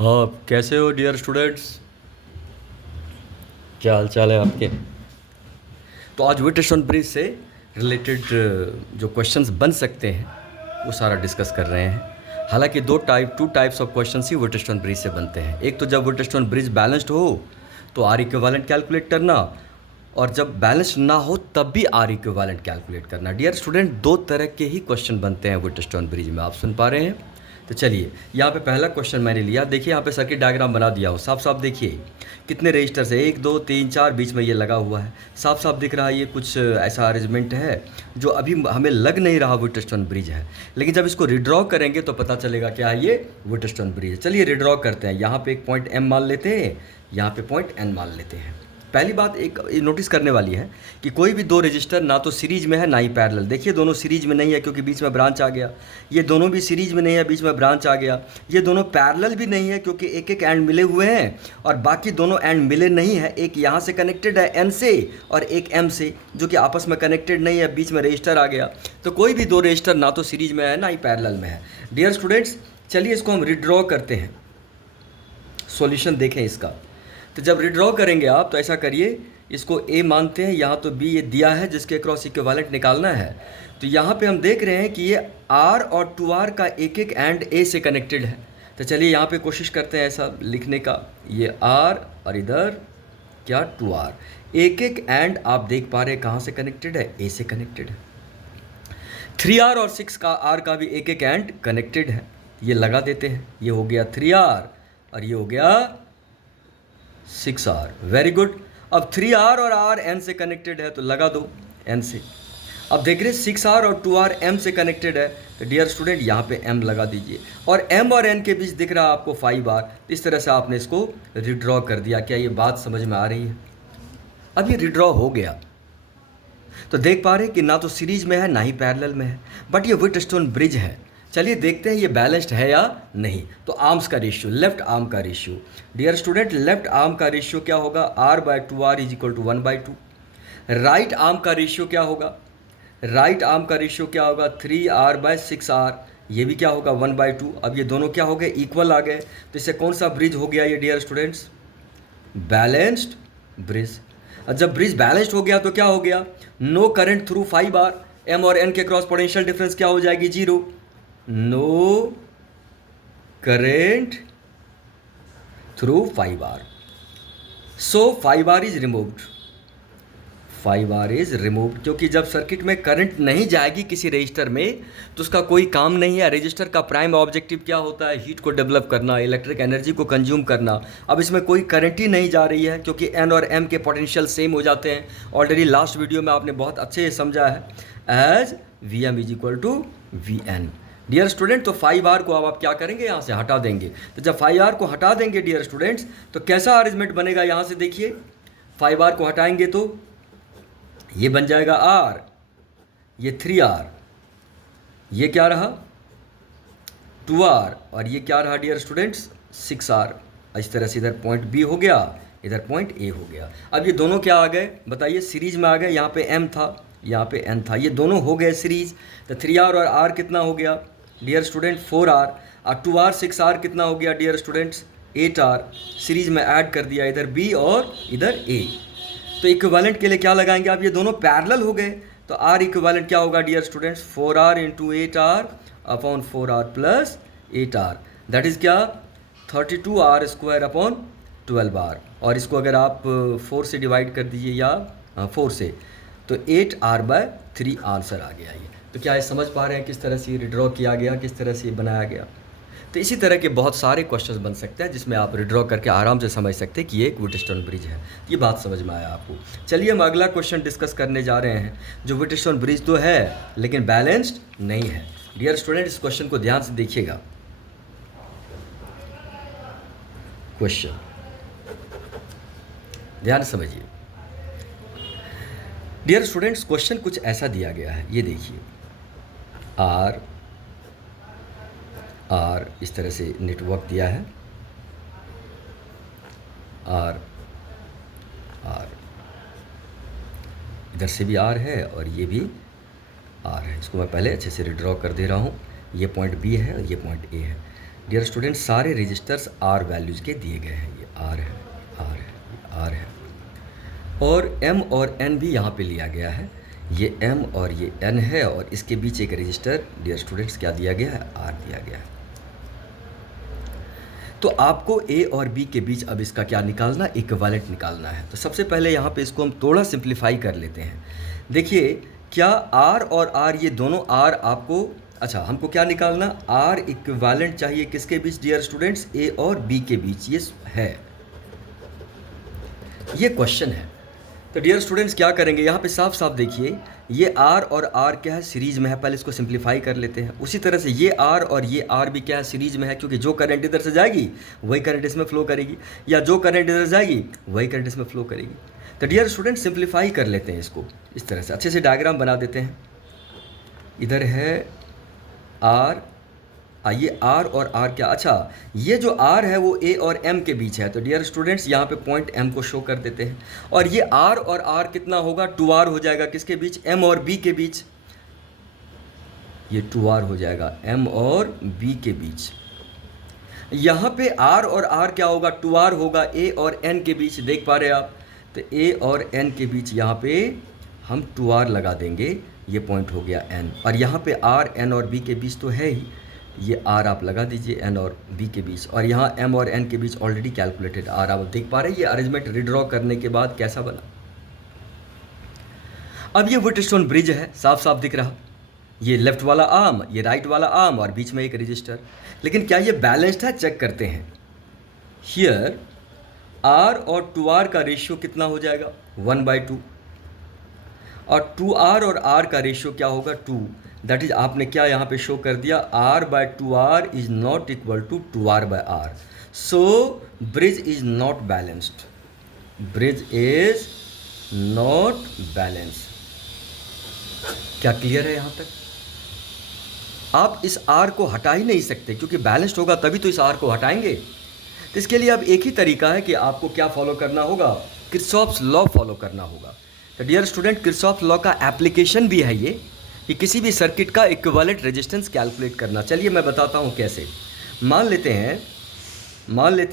हाँ, कैसे हो डियर स्टूडेंट्स? क्या हाल चाल है आपके? तो आज विटस्टोन ब्रिज से रिलेटेड जो क्वेश्चंस बन सकते हैं वो सारा डिस्कस कर रहे हैं। हालांकि two types of questions he Wheatstone bridge से बनते हैं। एक तो जब विटस्टोन ब्रिज बैलेंस्ड हो तो आर इक्विवेलेंट कैलकुलेट करना, और जब बैलेंस ना हो तब भी आर इक्विवेलेंट कैलकुलेट करना। डियर स्टूडेंट, दो तरह के ही क्वेश्चन बनते हैं विटस्टोन ब्रिज में, आप सुन पा रहे हैं? तो चलिए, यहाँ पे पहला क्वेश्चन मैंने लिया। देखिए यहाँ पे सर्किट डायग्राम बना दिया हो, साफ साफ देखिए कितने रजिस्टर्स है, 1 2 3 4, बीच में ये लगा हुआ है। साफ साफ दिख रहा है ये कुछ ऐसा अरेंजमेंट है जो अभी हमें लग नहीं रहा विटस्टोन ब्रिज है, लेकिन जब इसको रिड्रॉ करेंगे तो पता चलेगा क्या है, ये विटस्टोन ब्रिज है। चलिए रिड्रॉ करते हैं। यहाँ पे एक पॉइंट एम मान लेते हैं, यहाँ पे पॉइंट एन मान लेते हैं। पहली बात एक नोटिस करने वाली है कि कोई भी दो रजिस्टर ना तो सीरीज में है ना ही पैरेलल। देखिए दोनों सीरीज में नहीं है क्योंकि बीच में ब्रांच आ गया। ये दोनों भी सीरीज में नहीं है, बीच में ब्रांच आ गया। ये दोनों पैरेलल भी नहीं है क्योंकि एक एक एंड मिले हुए हैं, और बाकी दोनों एंड मिले नहीं है। एक यहाँ से कनेक्टेड है एन से और एक एम से, जो कि आपस में कनेक्टेड नहीं है, बीच में रजिस्टर आ गया। तो कोई भी दो रजिस्टर ना तो सीरीज में है ना ही पैरेलल में है। डियर स्टूडेंट्स, चलिए इसको हम रिड्रॉ करते हैं, सॉल्यूशन देखें इसका। तो जब रिड्रॉ करेंगे आप तो ऐसा करिए, इसको ए मानते हैं, यहाँ तो बी ये दिया है जिसके क्रॉस इक्विवेलेंट निकालना है। तो यहाँ पे हम देख रहे हैं कि ये आर और टू आर का एक एक एंड ए से कनेक्टेड है। तो चलिए यहाँ पे कोशिश करते हैं ऐसा लिखने का, ये आर और इधर क्या टू आर, एक एक एंड आप देख पा रहे हैं कहाँ से कनेक्टेड है, ए से कनेक्टेड है। 3R और 6R का भी एक एक एंड कनेक्टेड है, ये लगा देते हैं। ये हो गया 3R और ये हो गया 6R। Very good. अब 3R और R N से कनेक्टेड है तो लगा दो N से। अब देख रहे 6R और 2R M से कनेक्टेड है, तो डियर स्टूडेंट यहाँ पे M लगा दीजिए, और M और N के बीच दिख रहा है आपको 5R। इस तरह से आपने इसको रिड्रॉ कर दिया। क्या ये बात समझ में आ रही है? अब ये रिड्रॉ हो गया तो देख पा रहे हैं कि ना तो सीरीज में है ना ही पैरेलल में है, बट ये विटस्टोन ब्रिज है। चलिए देखते हैं ये बैलेंस्ड है या नहीं। तो आर्म्स का रेशियो, लेफ्ट आर्म का ratio, dear student left arm का रेशियो क्या होगा, R/2R is equal to 1/2। Right arm का रेशियो क्या होगा, राइट आर्म का रेशियो क्या होगा, 3R/6R, ये भी क्या होगा 1/2। अब ये दोनों क्या हो गए, इक्वल आ गए। तो इससे कौन सा ब्रिज हो गया ये डियर स्टूडेंट्स, बैलेंस्ड ब्रिज। जब ब्रिज बैलेंस्ड हो गया तो क्या हो गया, no current through 5R, M और N के क्रॉस पोटेंशियल डिफरेंस क्या हो जाएगी, 0। No current through 5R, so 5R is removed, 5R is removed. क्योंकि जब सर्किट में करंट नहीं जाएगी किसी रजिस्टर में तो उसका कोई काम नहीं है। रजिस्टर का प्राइम ऑब्जेक्टिव क्या होता है, हीट को डेवलप करना, इलेक्ट्रिक एनर्जी को कंज्यूम करना। अब इसमें कोई करंट ही नहीं जा रही है क्योंकि N और M के पोटेंशियल सेम हो जाते हैं। ऑलरेडी लास्ट वीडियो में आपने बहुत अच्छे से समझा है, as VM is equal to VN। Dear student, तो 5R को अब आप क्या करेंगे, यहाँ से हटा देंगे। तो जब 5R को हटा देंगे डियर स्टूडेंट्स तो कैसा अरेंजमेंट बनेगा, यहाँ से देखिए 5R को हटाएंगे तो ये बन जाएगा R, ये 3R, ये क्या रहा 2R, और ये क्या रहा डियर स्टूडेंट्स 6R। इस तरह से इधर पॉइंट B हो गया, इधर पॉइंट A हो गया। अब ये दोनों क्या आ गए बताइए, सीरीज में आ गए। यहाँ पे M था, यहाँ पे N था, ये दोनों हो गए सीरीज। तो 3R और R कितना हो गया डियर स्टूडेंट 4R, और 2R 6R कितना हो गया डियर स्टूडेंट्स 8R। सीरीज में ऐड कर दिया इधर B और इधर A। तो इक्विवेलेंट के लिए क्या लगाएंगे आप, ये दोनों पैरेलल हो गए तो R इक्विवेलेंट क्या होगा dear students 4R into 8R upon 4R plus 8R, that is क्या 32R² अपॉन 12R। और इसको अगर आप 4 से डिवाइड कर दीजिए या 4 से, तो 8R/3 आंसर आ गया ये। तो क्या ये समझ पा रहे हैं किस तरह से रिड्रॉ किया गया, किस तरह से बनाया गया? तो इसी तरह के बहुत सारे क्वेश्चंस बन सकते हैं जिसमें आप रिड्रॉ करके आराम से समझ सकते हैं कि ये एक विटस्टोन ब्रिज है। ये बात समझ में आया आपको? चलिए हम अगला क्वेश्चन डिस्कस करने जा रहे हैं, जो विटस्टोन ब्रिज तो है लेकिन बैलेंस्ड नहीं है। डियर स्टूडेंट, इस क्वेश्चन को ध्यान से देखिएगा। क्वेश्चन ध्यान से समझिए। डियर स्टूडेंट्स, क्वेश्चन कुछ ऐसा दिया गया है, ये देखिए आर इस तरह से नेटवर्क दिया है, आर इधर से भी आर है और ये भी आर है। इसको मैं पहले अच्छे से रिड्रॉ कर दे रहा हूँ। ये पॉइंट B है और ये पॉइंट A है। डियर स्टूडेंट सारे रजिस्टर्स आर वैल्यूज़ के दिए गए हैं, ये आर है, आर है, आर है, और एम और एन भी यहाँ पे लिया गया है, ये एम और ये एन है, और इसके बीच एक रजिस्टर डियर स्टूडेंट्स क्या दिया गया है, आर दिया गया है। तो आपको ए और बी के बीच अब इसका क्या निकालना, इक्विवेलेंट निकालना है। तो सबसे पहले यहाँ पे इसको हम थोड़ा सिंप्लीफाई कर लेते हैं। देखिए क्या आर और आर, ये दोनों आर आपको, अच्छा हमको क्या निकालना, आर इक्विवेलेंट चाहिए किसके बीच डियर स्टूडेंट्स, ए और बी के बीच, ये है, ये क्वेश्चन है। तो डियर स्टूडेंट्स क्या करेंगे, यहाँ पे साफ साफ देखिए ये आर और आर क्या है, सीरीज में है, पहले इसको सिंप्लीफाई कर लेते हैं। उसी तरह से ये आर और ये आर भी क्या है, सीरीज में है, क्योंकि जो करंट इधर से जाएगी वही करंट इसमें फ्लो करेगी, या जो करंट इधर जाएगी वही करंट इसमें फ्लो करेगी। तो डियर स्टूडेंट्स सिंप्लीफाई कर लेते हैं इसको इस तरह से, अच्छे से डायग्राम बना देते हैं। इधर है आर, ये आर और आर क्या, अच्छा ये जो आर है वो ए और एम के बीच है। तो डियर स्टूडेंट्स यहाँ पे पॉइंट एम को शो कर देते हैं, और ये आर और आर कितना होगा, 2r हो जाएगा, किसके बीच, एम और बी के बीच, ये 2r हो जाएगा एम और बी के बीच। यहाँ पे आर और आर क्या होगा, 2r होगा ए और एन के बीच, देख पा रहे आप। तो ए और एन के बीच यहाँ पे हम 2r लगा देंगे, ये पॉइंट हो गया एन, और यहाँ पे आर एन और बी के बीच तो है ही, ये आर आप लगा दीजिए एन और बी के बीच, और यहाँ एम और एन के बीच ऑलरेडी कैलकुलेटेड आर, आप देख पा रहे हैं ये अरेंजमेंट रिड्रॉ करने के बाद कैसा बना। अब ये व्हिटस्टोन ब्रिज है, साफ साफ दिख रहा, ये लेफ्ट वाला आर्म, ये राइट वाला आर्म, और बीच में एक रजिस्टर। लेकिन क्या ये बैलेंस्ड है, चेक करते हैं। हियर आर और 2r का रेशियो कितना हो जाएगा, 1/2, और 2r और r का रेशियो क्या होगा, 2। दैट इज आपने क्या यहाँ पे शो कर दिया, r/2r is not equal to 2r/r, so bridge is not balanced, bridge is not balanced. क्या क्लियर है यहाँ तक? आप इस r को हटा ही नहीं सकते, क्योंकि बैलेंस्ड होगा तभी तो इस r को हटाएंगे। तो इसके लिए अब एक ही तरीका है कि आपको क्या फॉलो करना होगा, किरचॉफ्स लॉ फॉलो करना होगा। तो डियर स्टूडेंट किरचॉफ लॉ का एप्लीकेशन भी है ये, कि किसी भी सर्किट का इक्विवेलेंट रेजिस्टेंस कैलकुलेट करना। चलिए मैं बताता हूँ कैसे। मान लेते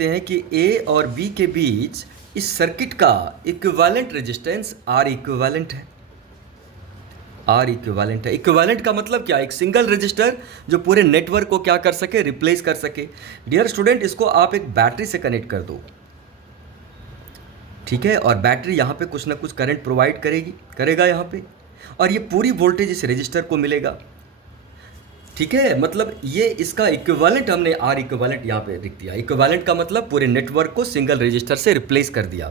हैं कि ए और बी के बीच इस सर्किट का इक्विवेलेंट रेजिस्टेंस आर इक्विवेलेंट है, आर इक्विवेलेंट है। इक्विवेलेंट का मतलब क्या, एक सिंगल रजिस्टर जो पूरे नेटवर्क को क्या कर सके, रिप्लेस कर सके। डियर स्टूडेंट इसको आप एक बैटरी से कनेक्ट कर दो, ठीक है, और बैटरी यहाँ पे कुछ ना कुछ करंट प्रोवाइड करेगा यहाँ पे, और ये पूरी वोल्टेज इस रजिस्टर को मिलेगा, ठीक है। मतलब ये इसका इक्विवेलेंट हमने आर इक्विवेलेंट यहाँ पे लिख दिया। इक्विवेलेंट का मतलब पूरे नेटवर्क को सिंगल रजिस्टर से रिप्लेस कर दिया।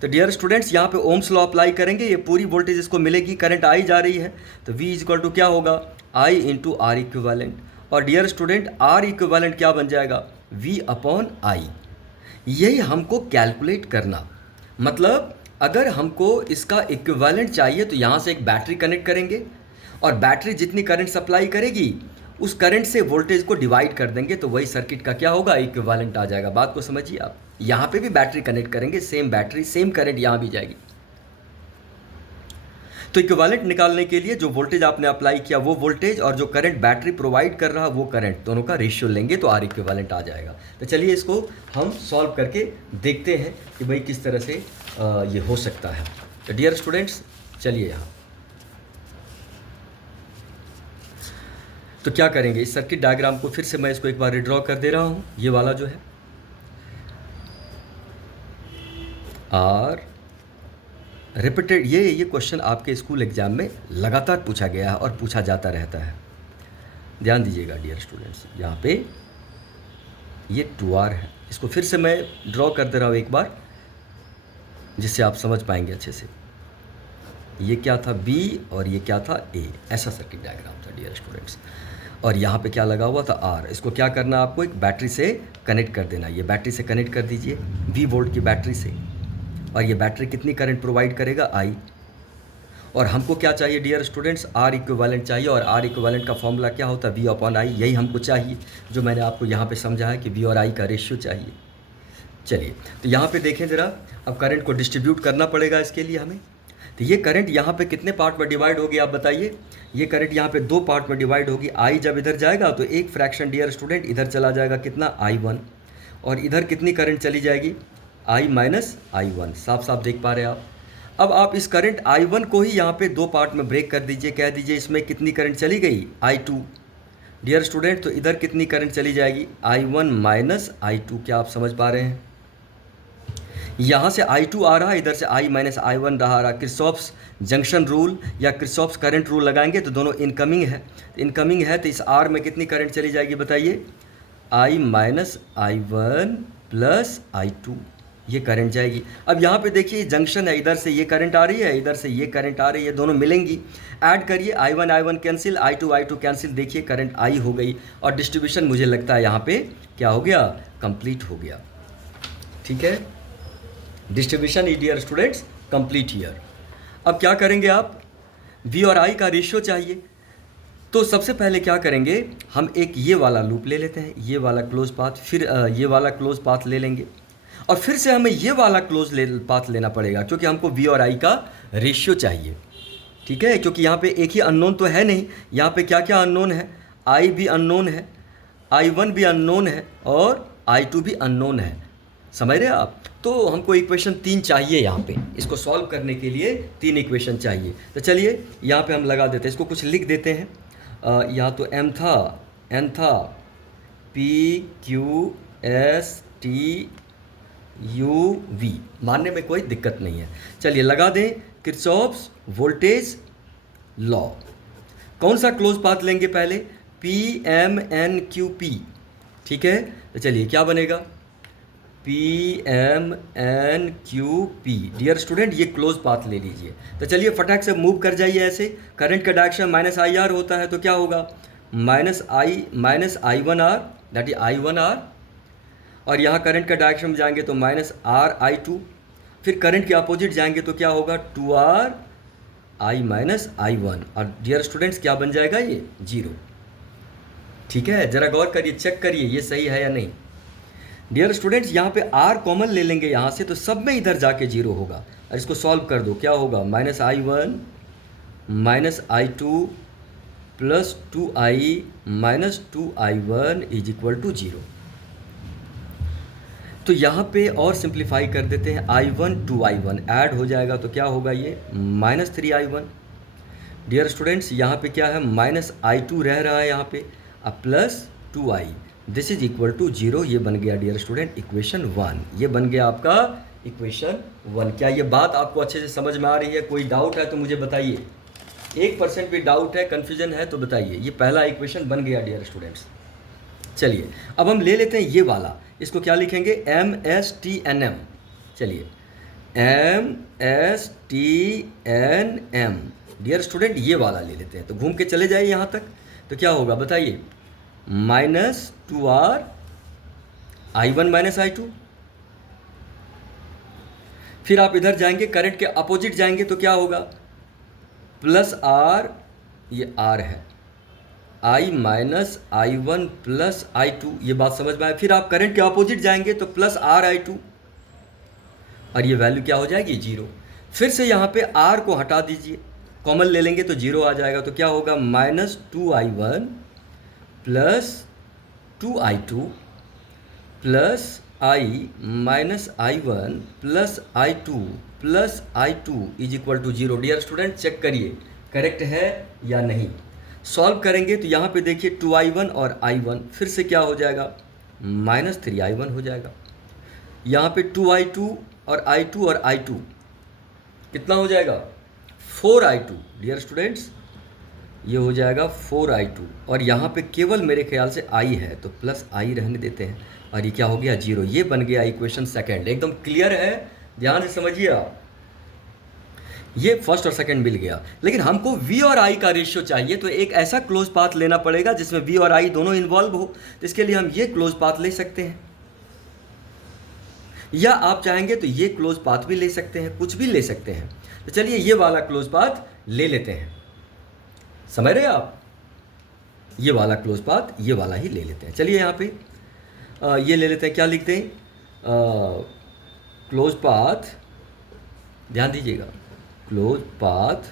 तो डियर स्टूडेंट्स यहाँ पे ओम्स लॉ अप्लाई करेंगे, ये पूरी वोल्टेज इसको मिलेगी, करंट आई जा रही है, तो V इक्वल टू क्या होगा, I इंटू आर इक्विवेलेंट। और डियर स्टूडेंट आर इक्विवेलेंट क्या बन जाएगा, V/I। यही हमको कैलकुलेट करना, मतलब अगर हमको इसका इक्विवेलेंट चाहिए तो यहाँ से एक बैटरी कनेक्ट करेंगे, और बैटरी जितनी करंट सप्लाई करेगी उस करंट से वोल्टेज को डिवाइड कर देंगे, तो वही सर्किट का क्या होगा, इक्विवेलेंट आ जाएगा। बात को समझिए आप, यहाँ पे भी बैटरी कनेक्ट करेंगे, सेम बैटरी सेम करंट यहाँ भी जाएगी। तो इक्विवेलेंट निकालने के लिए जो वोल्टेज आपने अप्लाई किया वो वोल्टेज, और जो करंट बैटरी प्रोवाइड कर रहा वो करंट, दोनों का रेशियो लेंगे तो आर इक्विवेलेंट आ जाएगा। तो चलिए इसको हम सॉल्व करके देखते हैं कि भाई किस तरह से ये हो सकता है। तो डियर स्टूडेंट्स चलिए यहाँ, तो क्या करेंगे, इस सर्किट डायग्राम को फिर से मैं इसको एक बार रिड्रॉ कर दे रहा हूँ। ये वाला जो है आर रिपीटेड, ये क्वेश्चन आपके स्कूल एग्जाम में लगातार पूछा गया है और पूछा जाता रहता है। ध्यान दीजिएगा डियर स्टूडेंट्स, यहाँ पे ये 2r है, इसको फिर से मैं ड्रॉ कर दे रहा हूँ एक बार, जिससे आप समझ पाएंगे अच्छे से। ये क्या था B और ये क्या था A, ऐसा सर्किट डायग्राम था डियर स्टूडेंट्स। और यहाँ पे क्या लगा हुआ था R। इसको क्या करना, आपको एक बैटरी से कनेक्ट कर देना। ये बैटरी से कनेक्ट कर दीजिए 20 वोल्ट की बैटरी से, और ये बैटरी कितनी करंट प्रोवाइड करेगा, I। और हमको क्या चाहिए डियर स्टूडेंट्स, R इक्विवेलेंट चाहिए, और R इक्विवेलेंट का फॉर्मूला क्या होता है, V/I। यही हमको चाहिए, जो मैंने आपको यहाँ पे समझाया कि V और I का रेशियो चाहिए। चलिए तो यहाँ पे देखें ज़रा, अब करंट को डिस्ट्रीब्यूट करना पड़ेगा इसके लिए हमें। तो ये करंट यहाँ पे कितने पार्ट में डिवाइड होगी आप बताइए। ये करंट यहाँ पे 2 पार्ट में डिवाइड होगी। आई जब इधर जाएगा तो एक फ्रैक्शन डियर स्टूडेंट इधर चला जाएगा, कितना I1, और इधर कितनी करंट चली जाएगी I माइनस I1। साफ साफ देख पा रहे हैं आप। अब आप इस करंट I1 को ही यहाँ पे 2 पार्ट में ब्रेक कर दीजिए, कह दीजिए इसमें कितनी करंट चली गई I2 डियर स्टूडेंट, तो इधर कितनी करंट चली जाएगी I1 माइनस I2। क्या आप समझ पा रहे हैं? यहाँ से I2 आ रहा है, इधर से I माइनस I1 रहा। किरचॉफ्स जंक्शन रूल या किरचॉफ्स करंट रूल लगाएंगे तो दोनों इनकमिंग है तो इस R में कितनी करंट चली जाएगी बताइए I minus I1 plus I2, ये करंट जाएगी। अब यहाँ पे देखिए जंक्शन है, इधर से ये करंट आ रही है, इधर से ये करंट आ रही है, दोनों मिलेंगी। ऐड करिए I1 कैंसिल, I2 कैंसिल, देखिए करंट I हो गई और डिस्ट्रीब्यूशन मुझे लगता है यहाँ पे क्या हो गया, कंप्लीट हो गया। ठीक है, distribution is dear students complete here. अब क्या करेंगे आप, V और I का रेशियो चाहिए। तो सबसे पहले क्या करेंगे, हम एक ये वाला लूप ले लेते हैं, ये वाला क्लोज पाथ, फिर ये वाला क्लोज पाथ ले लेंगे और फिर से हमें ये वाला पाथ लेना पड़ेगा क्योंकि हमको V और I का रेशियो चाहिए। ठीक है, क्योंकि यहाँ पे एक ही अननोन तो है नहीं, यहाँ पे क्या क्या अननोन है, I भी अननोन है, I1 भी अननोन है और I2 भी अननोन है। समझ रहे हैं आप? तो हमको इक्वेशन 3 चाहिए यहाँ पे, इसको सॉल्व करने के लिए 3 इक्वेशन चाहिए। तो चलिए यहाँ पे हम लगा देते हैं, इसको कुछ लिख देते हैं। यहाँ तो M था, N था, P Q S T U V, मानने में कोई दिक्कत नहीं है। चलिए लगा दें किरचॉफ्स वोल्टेज लॉ। कौन सा क्लोज पाथ लेंगे पहले, P M N Q P। ठीक है, तो चलिए क्या बनेगा P M N Q P। Dear student ये क्लोज पाथ ले लीजिए। तो चलिए फटाक से मूव कर जाइए ऐसे। करंट का डायरेक्शन माइनस IR होता है तो क्या होगा minus I1 R, that is I1 R, और यहाँ करंट का डायरेक्शन में जाएंगे तो माइनस RI2, फिर करंट के अपोजिट जाएंगे तो क्या होगा 2R I माइनस I1, और डियर स्टूडेंट्स क्या बन जाएगा ये 0। ठीक है, जरा गौर करिए, चेक करिए ये सही है या नहीं। डियर स्टूडेंट्स यहाँ पे R कॉमन ले लेंगे यहाँ से तो सब में इधर जाके 0 होगा, और इसको सॉल्व कर दो, क्या होगा minus I1 minus I2 plus 2I minus 2I1 is equal to 0। तो यहाँ पे और सिंप्लीफाई कर देते हैं, I1 2I1 ऐड हो जाएगा तो क्या होगा ये माइनस 3I1। डियर स्टूडेंट्स यहाँ पे क्या है माइनस I2 रह रहा है यहाँ पे, अब plus 2I, this is equal to 0। ये बन गया डियर स्टूडेंट इक्वेशन 1, ये बन गया आपका इक्वेशन 1। क्या ये बात आपको अच्छे से समझ में आ रही है? कोई डाउट है तो मुझे बताइए, 1% भी डाउट है, कन्फ्यूजन है तो बताइए। ये पहला इक्वेशन बन गया डियर स्टूडेंट्स। चलिए अब हम ले लेते हैं ये वाला, इसको क्या लिखेंगे MSTNM। चलिए MSTNM डियर स्टूडेंट ये वाला ले लेते हैं, तो घूम के चले जाइए यहाँ तक, तो क्या होगा बताइए minus 2R I1 minus I2, फिर आप इधर जाएंगे करंट के अपोजिट जाएंगे तो क्या होगा प्लस R, ये R है, I minus I1 plus I2, ये बात समझ में आए। फिर आप करंट के अपोजिट जाएंगे तो प्लस RI2, और ये वैल्यू क्या हो जाएगी 0। फिर से यहाँ पे R को हटा दीजिए, कॉमन ले लेंगे तो 0 आ जाएगा, तो क्या होगा minus 2I1 plus 2I2 plus I minus I1 plus I2 is equal to 0। Dear student check करिए करेक्ट है या नहीं। सॉल्व करेंगे तो यहाँ पे देखिए 2I1 और I1 फिर से क्या हो जाएगा माइनस 3I1 हो जाएगा। यहाँ पे 2I2 और I2 कितना हो जाएगा 4I2। डियर स्टूडेंट्स ये हो जाएगा 4I2, और यहाँ पे केवल मेरे ख्याल से I है तो प्लस I रहने देते हैं, और ये क्या हो गया 0। ये बन गया इक्वेशन सेकंड। एकदम क्लियर है, ध्यान से समझिए आप। ये फर्स्ट और सेकंड मिल गया, लेकिन हमको V और I का रेशियो चाहिए, तो एक ऐसा क्लोज पाथ लेना पड़ेगा जिसमें V और I दोनों इन्वॉल्व हो। तो इसके लिए हम ये क्लोज पाथ ले सकते हैं, या आप चाहेंगे तो ये क्लोज पाथ भी ले सकते हैं, कुछ भी ले सकते हैं। तो चलिए ये वाला क्लोज पाथ ले लेते हैं, समझ रहे हैं आप? ये वाला क्लोज पाथ ये वाला ही ले लेते हैं। चलिए यहाँ पे ये ले लेते हैं, क्या लिखते हैं क्लोज पाथ, ध्यान दीजिएगा क्लोज पाथ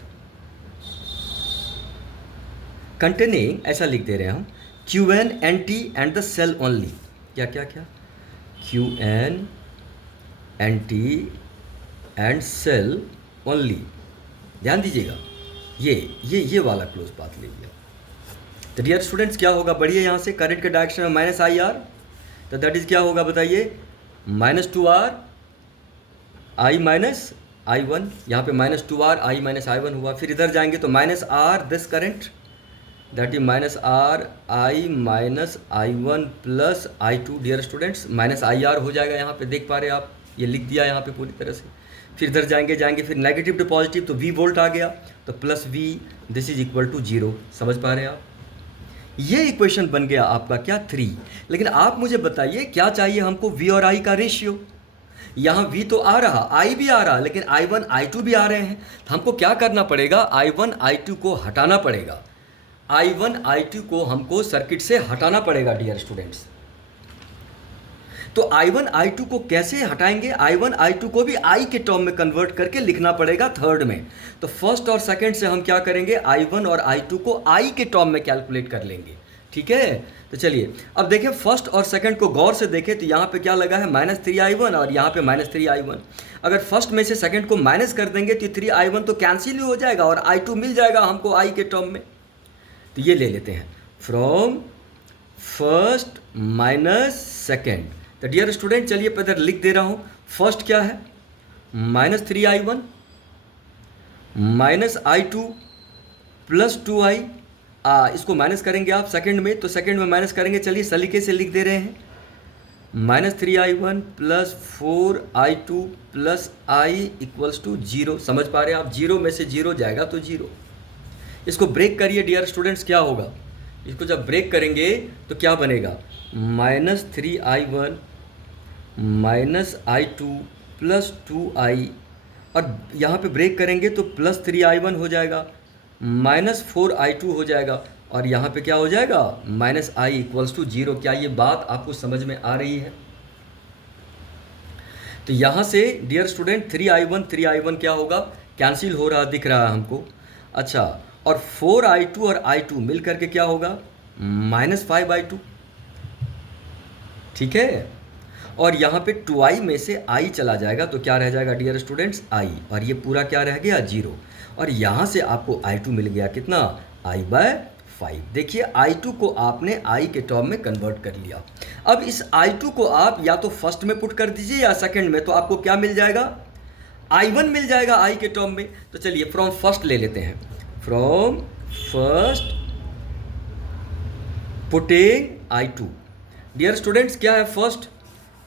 कंटेनिंग, ऐसा लिख दे रहे हैं हम, Q N N T and the cell only. क्या क्या क्या, Q N N T and cell only. ध्यान दीजिएगा, ये वाला क्लोज पाथ ले लिया। तो डियर स्टूडेंट्स क्या होगा, बढ़िए यहाँ से करंट के डायरेक्शन में माइनस आई आर, तो दैट इज क्या होगा बताइए, minus two R I minus I one. यहाँ पे minus two R I minus I one हुआ। फिर इधर जाएंगे तो minus R this current, that is minus R I minus I one plus I two. Dear students minus I R हो जाएगा, यहाँ पे देख पा रहे हैं आप, ये लिख दिया यहाँ पे पूरी तरह से। फिर इधर जाएंगे फिर नेगेटिव टू पॉजिटिव, तो वी वोल्ट आ गया, तो plus V this is equal to zero. समझ पा रहे हैं आप, ये इक्वेशन बन गया आपका क्या 3। लेकिन आप मुझे बताइए क्या चाहिए हमको, v और i का रेशियो। यहाँ v तो आ रहा, i भी आ रहा, लेकिन i1 i2 भी आ रहे हैं, तो हमको क्या करना पड़ेगा, i1 i2 को हटाना पड़ेगा। i1 i2 को हमको सर्किट से हटाना पड़ेगा डियर स्टूडेंट्स। तो i1 i2 को कैसे हटाएंगे, i1 i2 को भी i के टर्म में कन्वर्ट करके लिखना पड़ेगा थर्ड में। तो फर्स्ट और सेकंड से हम क्या करेंगे, i1 और i2 को i के टर्म में कैलकुलेट कर लेंगे। ठीक है, तो चलिए अब देखें फर्स्ट और सेकंड को गौर से देखें, तो यहाँ पे क्या लगा है माइनस 3i1 और यहाँ पे माइनस 3i1। अगर फर्स्ट में से सेकंड को माइनस कर देंगे तो 3i1 तो कैंसिल ही हो जाएगा और i2 मिल जाएगा हमको i के टर्म में। तो ये ले लेते हैं, फ्रॉम फर्स्ट माइनस सेकेंड। तो डियर स्टूडेंट चलिए इधर लिख दे रहा हूँ, फर्स्ट क्या है minus 3i1 minus i2 plus 2i, इसको माइनस करेंगे आप सेकंड में, तो सेकंड में माइनस करेंगे। चलिए सलीके से लिख दे रहे हैं, minus 3i1 plus 4i2 plus i equals to zero. समझ पा रहे हैं आप, जीरो में से जीरो जाएगा तो जीरो। इसको ब्रेक करिए डियर स्टूडेंट्स, क्या होगा, इसको जब ब्रेक करेंगे तो क्या बनेगा, minus 3i1 minus i2 plus 2i, और यहाँ पे ब्रेक करेंगे तो प्लस 3i1 हो जाएगा, माइनस 4i2 हो जाएगा, और यहाँ पे क्या हो जाएगा minus i equals to zero. क्या ये बात आपको समझ में आ रही है? तो यहाँ से डियर स्टूडेंट 3i1 क्या होगा, कैंसिल हो रहा दिख रहा है हमको। अच्छा, और 4i2 और i2 मिल करके क्या होगा, माइनस 5i2। ठीक है, और यहाँ पे 2i में से i चला जाएगा तो क्या रह जाएगा डियर स्टूडेंट्स, i, और ये पूरा क्या रह गया, जीरो। और यहाँ से आपको i2 मिल गया कितना, i/5। देखिए i2 को आपने i के टर्म में कन्वर्ट कर लिया। अब इस i2 को आप या तो फर्स्ट में पुट कर दीजिए या सेकंड में, तो आपको क्या मिल जाएगा, i1 मिल जाएगा i के टर्म में। तो चलिए फ्रॉम फर्स्ट ले लेते हैं, from first putting i2। Dear students क्या है फर्स्ट,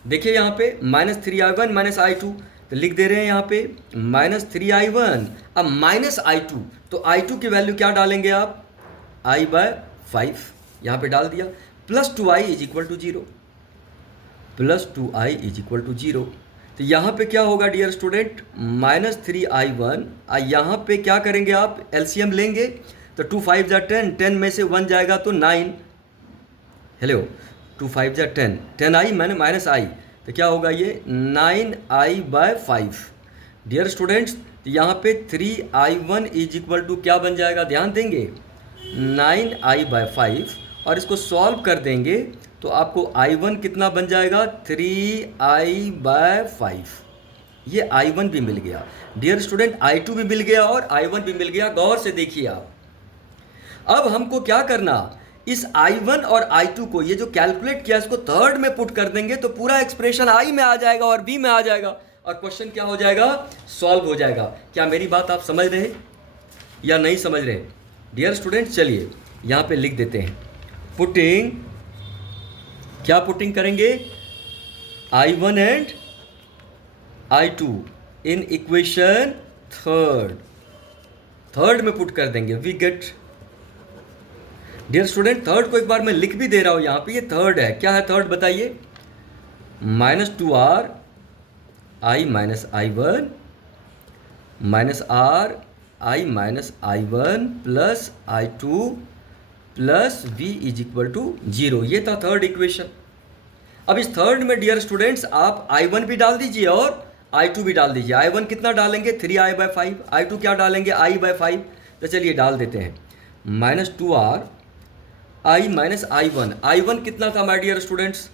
देखिए यहाँ पे माइनस 3i1 माइनस i2, तो लिख दे रहे हैं यहाँ पे माइनस 3i1, अब माइनस i2, तो i2 की वैल्यू क्या डालेंगे आप, i/5 यहाँ पे डाल दिया, plus 2i is equal to zero, plus 2i is equal to zero. तो यहाँ पे क्या होगा डियर स्टूडेंट, माइनस 3i1, यहाँ पे क्या करेंगे आप, एलसीएम लेंगे, तो 2 5 जा 10, 10 में से 1 जाएगा तो 9, हेलो 2 5 जा 10, 10i मैंने माइनस i, तो क्या होगा ये 9i/5। डियर स्टूडेंट्स यहाँ पे 3i1 इज इक्वल टू क्या बन जाएगा, ध्यान देंगे 9i/5, और इसको सॉल्व कर देंगे तो आपको i1 कितना बन जाएगा, 3i/5। ये i1 भी मिल गया डियर स्टूडेंट, i2 भी मिल गया और i1 भी मिल गया। गौर से देखिए आप, अब हमको क्या करना, इस i1 और i2 को ये जो कैलकुलेट किया इसको थर्ड में पुट कर देंगे तो पूरा एक्सप्रेशन i में आ जाएगा और b में आ जाएगा, और क्वेश्चन क्या हो जाएगा, सॉल्व हो जाएगा। क्या मेरी बात आप समझ रहे या नहीं समझ रहे डियर स्टूडेंट? चलिए यहाँ पे लिख देते हैं, पुटिंग, क्या पुटिंग करेंगे, i1 and i2 in equation third में पुट कर देंगे, we get. Dear student third को एक बार मैं लिख भी दे रहा हूं, यहाँ पे ये थर्ड है, क्या है थर्ड बताइए, minus 2r i minus i1 minus r i minus i1 plus i2 plus v is equal to zero. ये था थर्ड इक्वेशन। अब इस थर्ड में डियर स्टूडेंट्स आप i1 भी डाल दीजिए और I2 भी डाल दीजिए। I1 कितना डालेंगे 3i/5, I2 क्या डालेंगे i/5। तो चलिए डाल देते हैं -2r i minus I1। I1 कितना था माय डियर स्टूडेंट्स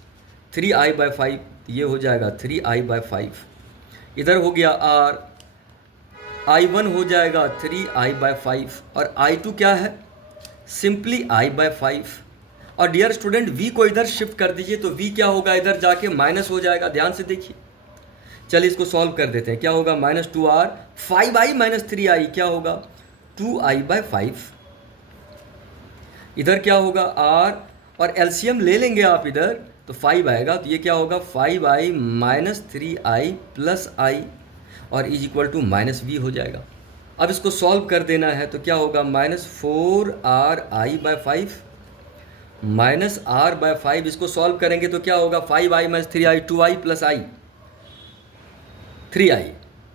3i/5, ये हो जाएगा 3i/5। इधर हो गया r, I1 हो जाएगा 3i/5 और I2 क्या है सिंपली i/5। और डियर स्टूडेंट v को इधर शिफ्ट कर दीजिए तो v क्या होगा इधर जाके माइनस हो जाएगा। ध्यान से देखिए, चलिए इसको सॉल्व कर देते हैं। क्या होगा -2r 5i माइनस 3i क्या होगा 2i/5। इधर क्या होगा r और एलसीएम ले लेंगे आप इधर तो 5 आएगा, तो ये क्या होगा 5i minus 3i plus i और इज इक्वल टू -v हो जाएगा। अब इसको सॉल्व कर देना है तो क्या होगा -4ri/5 माइनस r/5। इसको सॉल्व करेंगे तो क्या होगा 5i minus 3i 2i plus i 3i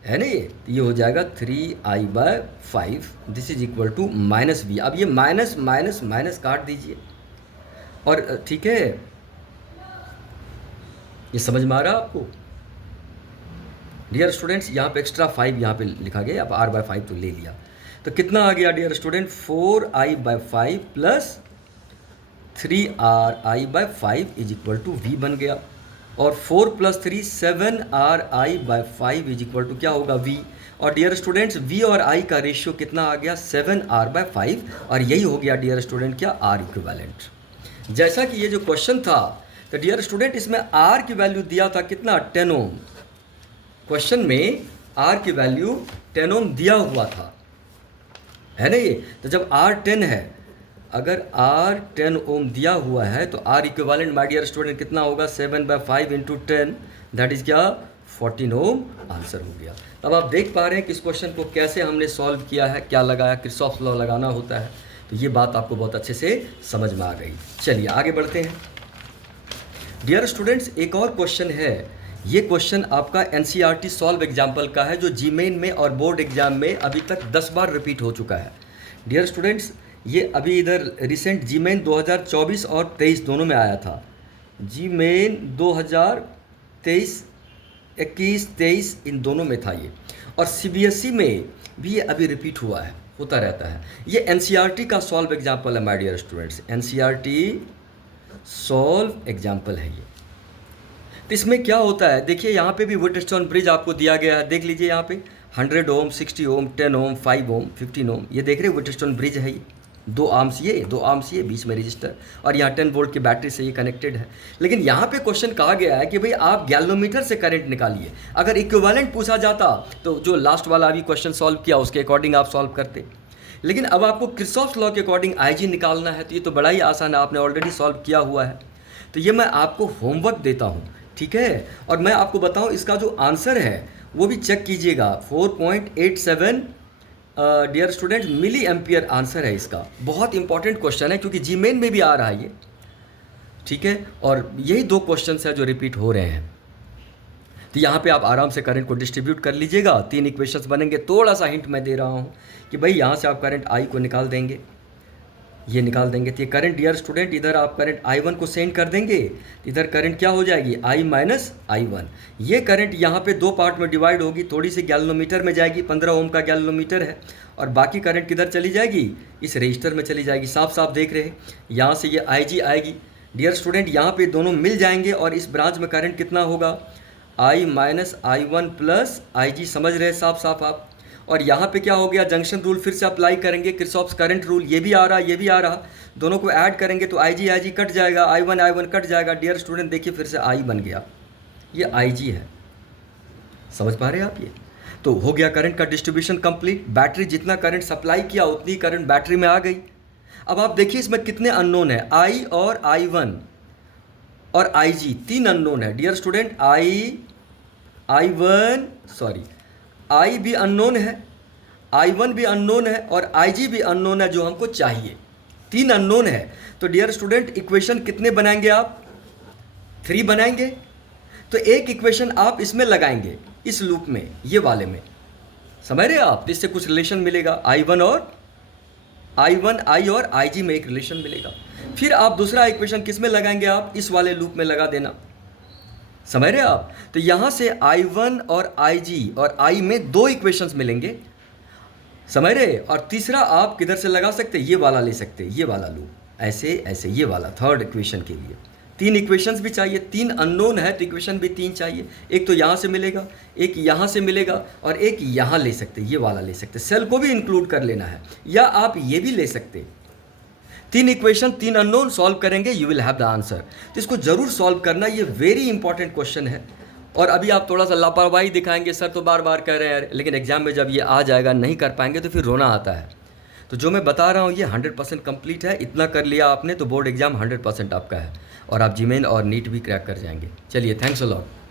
है ना, ये हो जाएगा 3i/5। This is equal to -v। अब ये माइनस माइनस माइनस काट दीजिए और ठीक है, ये समझ में आ रहा है आपको डियर स्टूडेंट्स। यहाँ पे एक्स्ट्रा 5 यहाँ पे लिखा गया, अब r/5 तो ले लिया तो कितना आ गया dear student 4i/5 plus 3ri/5 is equal to v बन गया। और 4 + 3 7ri/5 इज इक्वल टू क्या होगा v। और डियर स्टूडेंट्स v और i का रेशियो कितना आ गया 7r/5 और यही हो गया डियर स्टूडेंट क्या r इक्विवेलेंट। जैसा कि ये जो क्वेश्चन था तो डियर स्टूडेंट इसमें r की वैल्यू दिया था कितना 10 ओम। क्वेश्चन में r की वैल्यू 10 ओम दिया हुआ था है ना ये। तो जब r 10 है, अगर R 10 ओम दिया हुआ है तो R equivalent my dear student कितना होगा 7/5 इंटू 10 दैट इज क्या 14 ओम आंसर हो गया। तब आप देख पा रहे हैं कि इस क्वेश्चन को कैसे हमने सॉल्व किया है, क्या लगाया, किरचॉफ लॉ लगाना होता है। तो ये बात आपको बहुत अच्छे से समझ में आ गई। चलिए आगे बढ़ते हैं डियर स्टूडेंट्स। एक और क्वेश्चन है, ये क्वेश्चन आपका NCERT सॉल्व एग्जाम्पल का है जो जीमेन में और बोर्ड एग्जाम में अभी तक 10 बार रिपीट हो चुका है डियर स्टूडेंट्स। ये अभी इधर रिसेंट जीमेन 2024 और 23 दोनों में आया था। जीमेन 2023 21 23 इन दोनों में था ये, और CBSE में भी ये अभी रिपीट हुआ है, होता रहता है। ये NCERT का सॉल्व एग्जाम्पल है my dear students, NCERT solve example है ये। तो इसमें क्या होता है देखिए, यहाँ पे भी व्हिटस्टोन ब्रिज आपको दिया गया है, देख लीजिए यहाँ पे 100 ओम 60 ओम 10 ओम 5 ओम 15 ओम, ये देख रहे हैं व्हिटस्टोन ब्रिज है ये। 2 आर्म्स ये बीच में रजिस्टर और यहाँ 10 वोल्ट की बैटरी से ये कनेक्टेड है। लेकिन यहाँ पे क्वेश्चन कहा गया है कि भाई आप गैल्वेनोमीटर से करंट निकालिए। अगर इक्विवेलेंट पूछा जाता तो जो लास्ट वाला अभी क्वेश्चन सॉल्व किया उसके अकॉर्डिंग आप सॉल्व करते, लेकिन अब आपको किरचॉफ लॉ के अकॉर्डिंग IG निकालना है तो ये तो बड़ा ही आसान है, आपने ऑलरेडी सॉल्व किया हुआ है। तो ये मैं आपको होमवर्क देता हूँ, ठीक है। और मैं आपको बताऊँ इसका जो आंसर है वो भी चेक कीजिएगा 4.87 dear student milli ampere answer है इसका। बहुत इंपॉर्टेंट क्वेश्चन है क्योंकि जीमेन में भी आ रहा है ये, ठीक है। और यही 2 क्वेश्चन है जो रिपीट हो रहे हैं। तो यहाँ पे आप आराम से करंट को डिस्ट्रीब्यूट कर लीजिएगा, 3 इक्वेशंस बनेंगे। थोड़ा सा हिंट मैं दे रहा हूँ कि भाई यहाँ से आप करंट I को निकाल देंगे, ये निकाल देंगे तो ये करंट डियर स्टूडेंट इधर आप करंट I1 को सेंड कर देंगे, इधर करंट क्या हो जाएगी I माइनस I1। ये करंट यहाँ पे 2 पार्ट में डिवाइड होगी, थोड़ी सी गैल्वेनोमीटर में जाएगी, 15 ओम का गैल्वेनोमीटर है, और बाकी करंट किधर चली जाएगी इस रजिस्टर में चली जाएगी। साफ साफ देख रहे हैं यहाँ से ये IG आएगी डियर स्टूडेंट, यहाँ पे दोनों मिल जाएंगे और इस ब्रांच में करंट कितना होगा I minus I1 plus IG, समझ रहे हैं साफ साफ आप। और यहाँ पे क्या हो गया जंक्शन रूल फिर से अप्लाई करेंगे, किरचॉफ्स करंट रूल, ये भी आ रहा ये भी आ रहा, दोनों को ऐड करेंगे तो IG कट जाएगा, I1 कट जाएगा। डियर स्टूडेंट देखिए फिर से I बन गया, ये IG है, समझ पा रहे हैं आप। ये तो हो गया करंट का डिस्ट्रीब्यूशन कंप्लीट। बैटरी जितना करंट सप्लाई किया उतनी करंट बैटरी में आ गई। अब आप देखिए इसमें कितने अननोन है, I और I1 और IG 3 अननोन है डियर स्टूडेंट। I भी अननोन है, I1 भी अननोन है और IG भी अननोन है जो हमको चाहिए। 3 अननोन है तो डियर स्टूडेंट इक्वेशन कितने बनाएंगे आप 3 बनाएंगे। तो एक इक्वेशन आप इसमें लगाएंगे इस लूप में, ये वाले में, समझ रहे आप। तो इससे कुछ रिलेशन मिलेगा, I और IG में एक रिलेशन मिलेगा। फिर आप दूसरा इक्वेशन किस में लगाएंगे आप इस वाले लूप में लगा देना, समझ रहे आप? तो यहाँ से I1 और IG और I में दो इक्वेशंस मिलेंगे, समझ रहे? और तीसरा आप किधर से लगा सकते, ये वाला ले सकते, ये वाला लो, ऐसे ऐसे, ये वाला थर्ड इक्वेशन के लिए तीन इक्वेशंस भी चाहिए, तीन अननोन है तो इक्वेशन भी तीन चाहिए। एक तो यहाँ से मिलेगा, एक यहाँ से मिलेगा, और एक यहाँ ले सकते, ये वाला ले सकते। सेल को भी इंक्लूड कर लेना है, या आप ये भी ले सकते। तीन इक्वेशन, तीन अननोन, सॉल्व करेंगे, you will have the answer. तो इसको जरूर सॉल्व करना, ये वेरी इंपॉर्टेंट क्वेश्चन है। और अभी आप थोड़ा सा लापरवाही दिखाएंगे, सर तो बार बार कह रहे हैं, लेकिन एग्जाम में जब ये आ जाएगा नहीं कर पाएंगे तो फिर रोना आता है। तो जो मैं बता रहा हूँ ये 100% कंप्लीट है। इतना कर लिया आपने तो बोर्ड एग्जाम 100% आपका है, और आप जीमेन और नीट भी क्रैक कर जाएंगे। चलिए, थैंक्स अ लॉट।